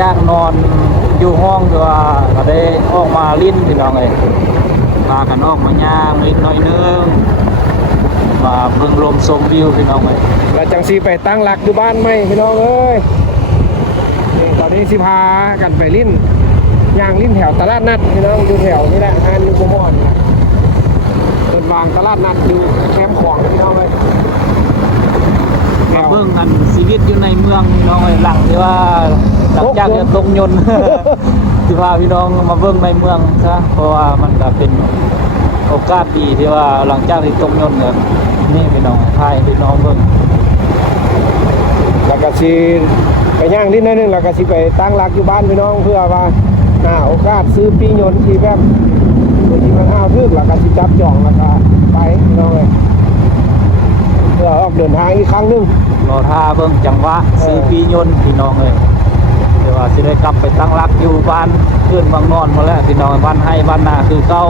จากนอนอยู่ห้องตัวก็ได้ออกมาลิ้นพี่น้องเลยพากันออกมาย่างนิดหน่อยนึงมาเบิ่งลมชมวิวพี่น้องเลยแล้วจังสีไปตั้งหลักอยู่บ้านไหมพี่น้องเอ้ยตอนนี้สิพากันไปลิ้นย่างลิ้นแถวตลาดนัดพี่น้องอยู่แถวนี่แหละฮานอยู่กุมอนเปิดวางตลาดนัดอยู่แคมป์ของพี่น้องเลยมาเบิ่งกันชีวิตอยู่ในเมืองพี่น้องเลยหลังที่ว่าหลังจากจะตกยนต์ ที่พาพี่น้องมาเบิ่งในเมืองซะเพราะว่ามันก็เป็นโอกาสดีที่ว่าหลังจากที่ตกยนต์เนี่ยนี่พี่น้องไทยพี่น้องเบิ่งแล้วก็สิไปย่างนิดหนึงแล้วก็สิไปตั้งหลักอยู่บ้านพี่น้องเพื่อว่าหาโอกาสซื้อปียนต์ที่แบบที่มันอ้าวทึกแล้วก็สิจับจองแล้วก็ไปพี่น้องเลยเพื่อออกเดินทางอีกครั้งนึงรอท่าเบิ่งจังหวะซื้อปียนต์พี่น้องเลยเดี๋ยวว่าสิได้กลับไปตั้งหลักอยู่บ้านเพื่อนบางนอนหมดแล้วพี่น้องบ้านให้บ้านนาคือเก่า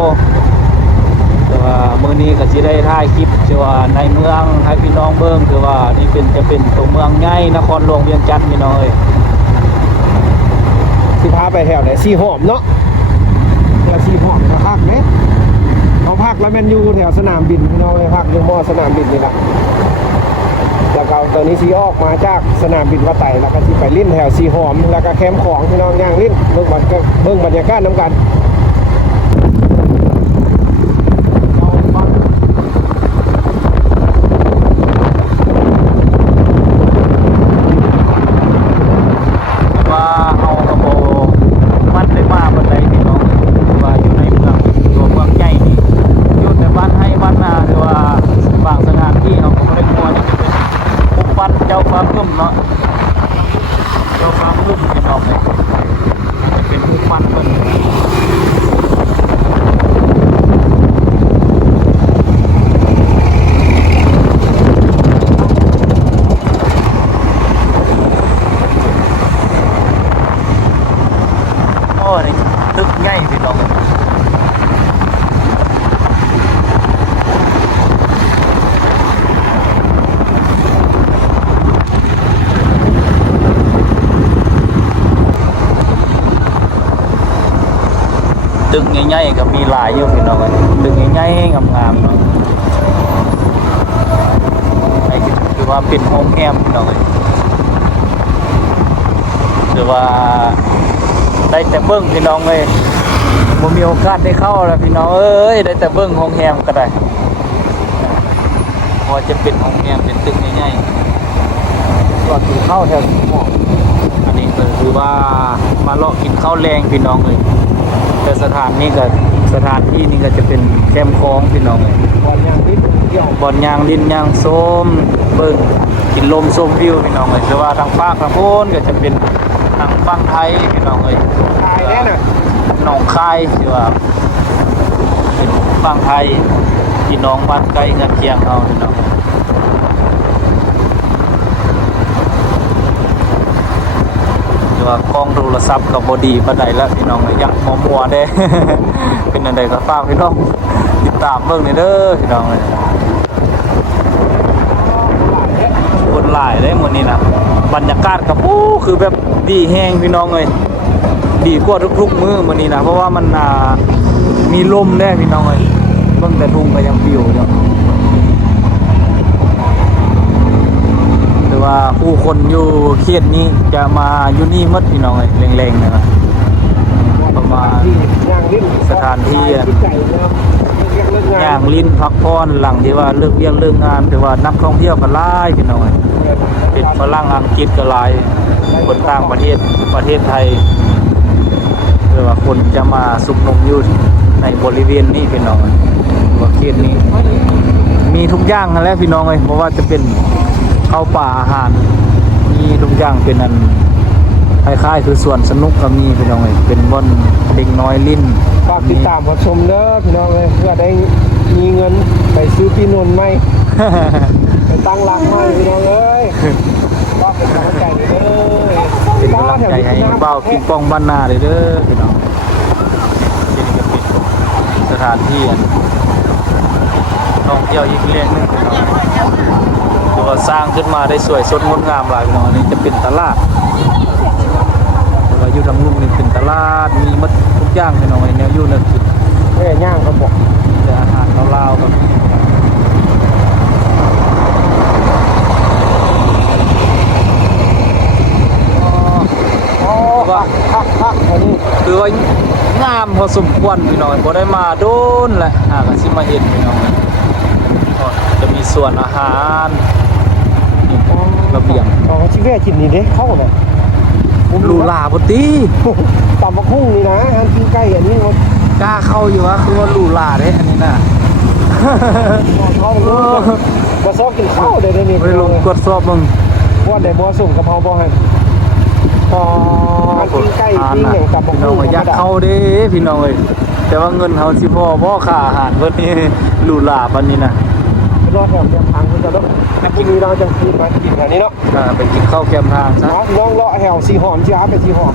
แต่ว่ามื้อนี้ก็สิได้ถ่ายคลิปที่ว่าในเมืองให้พี่น้องเบิ่งคือว่านี่จะเป็นตัวเมืองใหญ่นครหลวงเวียงจันทน์พี่น้องเอ้ยสิพาไปแถวไหนสีหอมเนาะแถวสีหอมก็พักเด้เขาพักแล้วแมนยูแถวสนามบินพี่น้องเลยพักอยู่มอสนามบินนี่แหละแล้วก็ตอนนี้สีออกมาจากสนามบินวัดไต่แล้วก็สิไปลิ้นแถวสีหอมแล้วก็แคมป์ของพี่น้องย่างลิ้นเบิ่งบรรยากาศน้ำกันตึกใหญ่พี่น้องตึกใหญ่ๆก็มีหลายอยู่พี่น้องตึกใหญ่ๆงามๆเนาะไอ้คือว่าเป็นโรงแรมพี่น้องหรือว่าได้แต่เบิ้งพี่น้องเลยผมมีโอกาสได้เข้าแล้วพี่น้องเอ้ยได้แต่เบิ้งโรงแรมก็ได้พอจะเป็นโรงแรมเป็นตึกใหญ่ๆก็กินข้าวแถวหม้ออันนี้ก็คือว่ามาเลาะกินข้าวแรงพี่น้องเลยแต่สถานที่นี่ก็จะเป็นแคมป์ของพี่น้องเลยบอลยางลิ้นเที่ยวบอลยางลิ้นยางส้มเบิ้งกินลมส้มวิวพี่น้องเลยแต่ว่าทางภาคโน้นก็จะเป็นทางฝั่งไทยพี่น้องเลยไทยแน่น่ะหนองคายที่ว่าเป็นฝั่งไทยพี่น้องบ้านใกล้กันเคียงเขาพี่น้องที่ว่ากล้องโทรศัพท์กับบอดีปานใดแล้วพี่น้องยังมัวๆได้ เป็นอันใดก็ฝากพี่น้องติดตามเบิ่งเด้อพี่น้องเลยคนหลายได้หมดนี่นะบรรยากาศกับคือแบบดีแห้งพี่น้องเลยดีกว่าทุกๆมื้อมื้อนี้นะเพราะว่ามันมีลมได้พี่น้องเลยเบิ่งแต่ทุ่งก็ยังปิวอยู่แต่ว่าผู้คนอยู่เขตนี้จะมาอยู่นี่หมดพี่น้องเลยแรงๆนะครับประมาณสถานที่ย่างลิ้นพักผ่อนหลังที่ว่าเลิกเรียนเลิกงานแต่ว่านักท่องเที่ยวก็หลายพี่น้องเป็นฝรั่งอังกฤษก็หลายคนต่างประเทศไทยหรือว่าคนจะมาสุมนุมอยู่ในบริเวณนี้พี่น้องว่าเขตนี้มีทุกอย่างนั่นแหละพี่น้องเลยเพราะว่าจะเป็นข้าวป่าอาหารมีทุกอย่างเป็นอันคล้ายๆคือส่วนสนุกก็มีพี่น้องเลยเป็นบ่อนเด็กน้อยลิ้นฝากติดตามรับชมเด้อพี่น้องเลยเพื่อได้มีเงินไปซื้อปีนนท์ไหม ไปตั้งรักไหมพี่น้องเอ้ยก็เป็นกำลังใจเด้อเป็นกำลังใจให้เบ้าปิงปองบ้านนาเลยเด้อพี่น้องเป็นก็เป็นสถานที่ท่องเที่ยวอีกเรื่องนึงพี่น้องตัวสร้างขึ้นมาได้สวยสดงดงามหลายพี่น้องอันนี้จะเป็นตลาด อยู่ทางลุงนี่เป็นตลาดมีหมดทุกอย่างพี่น้องแนวอยู่แนวกิน แม่ย่างก็บอก แต่อาหารลาวๆก็มีว่า พักอันนี้ คือว่างามพอสมควรพี่น้องบ่ได้มาโดนแหละก็สิมาเห็นพี่น้องก็จะมีส่วนอาหารนี่ระเบียง อ๋อชิเว่กินนี่เด้เข้าน่ะ ลูลาบ่ติ ตำบักหุ่งนี่นะอันกินใกล้อันนี้มัน กล้าเข้าอยู่วะคือว่าลูลาเด้อันนี้น่ะ เข้าเลยบ่ซอกกินข้าวได้เด้นี่ ไปลงตรวจสอบมึง ว่าได้บ่สุ่มกะเพราบ่ให้อ๋ออันกินใกล้กินหยังตำบัก พี่น้อ หุ่ ง ง อยากเข้าเด้พี่น้องเอ้ยแต่ว่าเงินเฮาสิพอบ่ค่าอาหารเพิ่นนี่ลูลาปานนี้นะ รอแถวเดินทางคุณจะต้องพรุ่งนี้เราจะกินมากินแบบนี้เนาะ ไปกินข้าวแกมทางซะ น้องเลาะแถวสีหอมที่ร้านไปสีหอม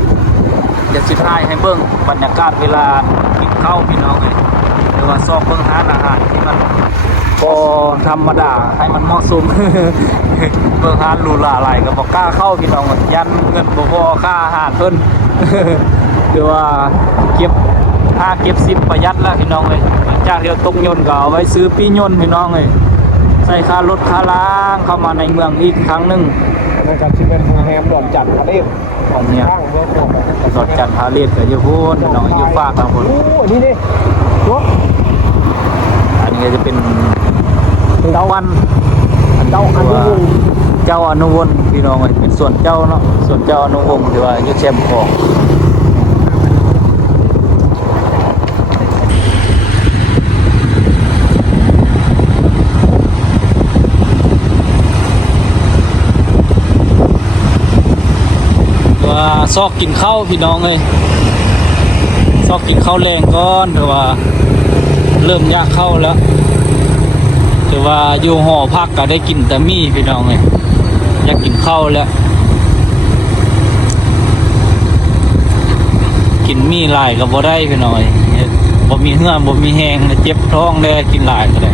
อยากสิถ่ายให้เบิ่งบรรยากาศเวลากินข้าวพี่น้องเอ้ยหรือว่าซอกเบิ่งร้านอาหารที่มันก็ธรรมดาให้มันเหมาะสม เบิ่งร้านลูลาหลายก็บ่กล้าเข้าพี่น้องยันเงินบ่พอค่าอาหารเพิ่น หรือว่าเก็บเก็บ10ประหยัดแล้วพี่น้องเอ้ยจากเดียวตกยนต์ก็เอาไว้ซื้อปียนต์พี่น้องเอ้ยใส่ค่ารถค่าล้างเข้ามาในเมืองอีกครั้งหนึง นั่นก็ที่เป็นโรงแรมดอนจันทร์ทะเล ตอนเนี้ย ข้างเมืองบอก สดจันทร์พาเลทก็อยู่พูนพี่น้องอยู่ฝากทางพุ่น โอ้นี่นี่ตัว อันนี้ก็จะเป็นเจ้าวัน เจ้าอันนี้วง เจ้าอนุวงศ์พี่น้องเอ้ยเป็นส่วนเจ้าเนาะส่วนเจ้าอนุวงศ์ที่ว่าอยู่แคมป์ของว่าซอกกินข้าวพี่น้องเอ้ยซอกกินข้าวแรงก่อนแต่ว่าเริ่มยากเข้าแล้วแต่ว่าอยู่หอพักก็ได้กินแต่มี่พี่น้องเอ้ยอยากกินข้าวแล้วกินมี่หลายก็บ่ได้พี่น้องเอ้ยบ่มีเหื่อบ่มีแห้งเจ็บท้องได้กินหลายก็ได้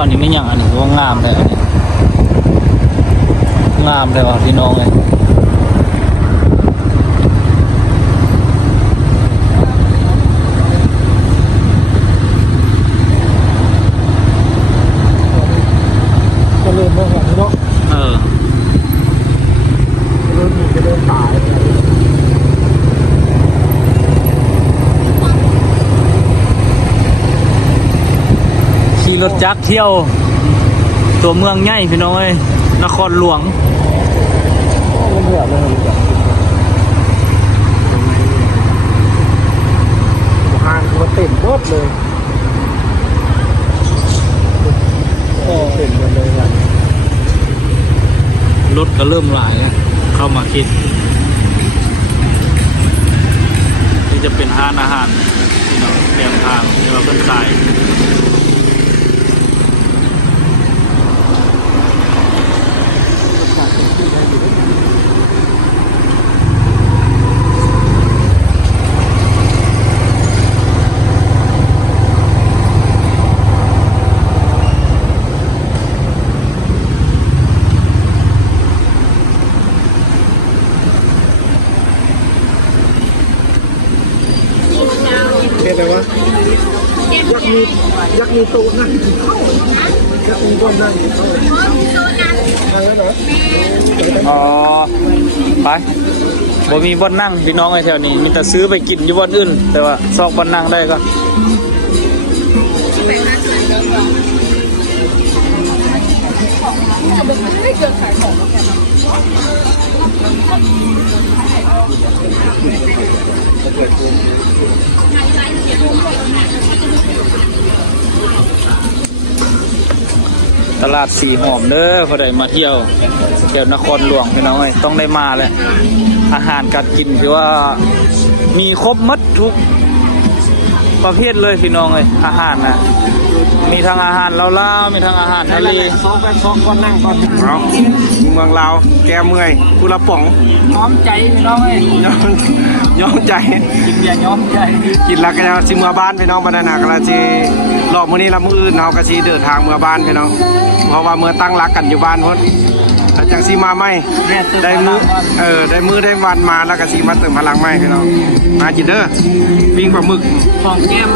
อันนี้ไม่อย่างอันนี้ว่างามเลยอันนี้งามเลยว่ะพี่น้องเลยจะเล่นเรื่องแบบนี้เนาะ เริ่มจะเดินสาย ขี่รถจักรเที่ยวตัวเมืองใหญ่พี่น้องเอ้ยนครหลวง มันเบื่อเลยห่างมันเต็มรถเลยโอ้เต็มหมดเลยอ่ะ รถก็เริ่มหลายแล้วเข้ามาคิดนี่จะเป็นร้านอาหารพี่น้องแนวทางที่ว่าเพิ่นขายเป็นไงวะยักษ์มีโต๊ะนั่งกินข้าวยักษ์มีก้อนนั่งกินข้าวทางนั้นเหรอ อ๋อไปบ่มีบ่อนนั่งพี่น้องไอ้แถวนี้มีแต่ซื้อไปกินอยู่บ่อนอื่นแต่ว่าซอกบ่อนนั่งได้ก็ตลาดสีหอมเด้อพอได้มาเที่ยวแถวนครหลวงพี่น้องเอ้ยต้องได้มาแหละอาหารการกินคือว่ามีครบหมดทุก ประเภทเลยพี่น้องเลยอาหารนะมีทั้งอาหารลาวๆมีทั้งอาหารทะเล ซอกไปซอกก่อนนั่งก่อนเอาเมืองลาวแกเมื่อยกุละป่อง ย้อมใจพี่น้องเลย ย้อมใจ กินอย่าย้อมใจ กินแล้วก็จะสิเมื่อบ้านพี่น้องบรรณาก็สิรอบมื้อนี้ละมื้ออื่นเฮาก็สิเดินทางเมื่อบ้านพี่น้องเพราะว่าเมื่อตั้งรักกันอยู่บ้านพุ่นแล้วจังสิมาใหม่ได้มื้อได้มื้อได้วันมาแล้วก็สิมาเติมพลังใหม่พี่น้องมากินเด้อปิ้งปลาหมึก ของแก้ม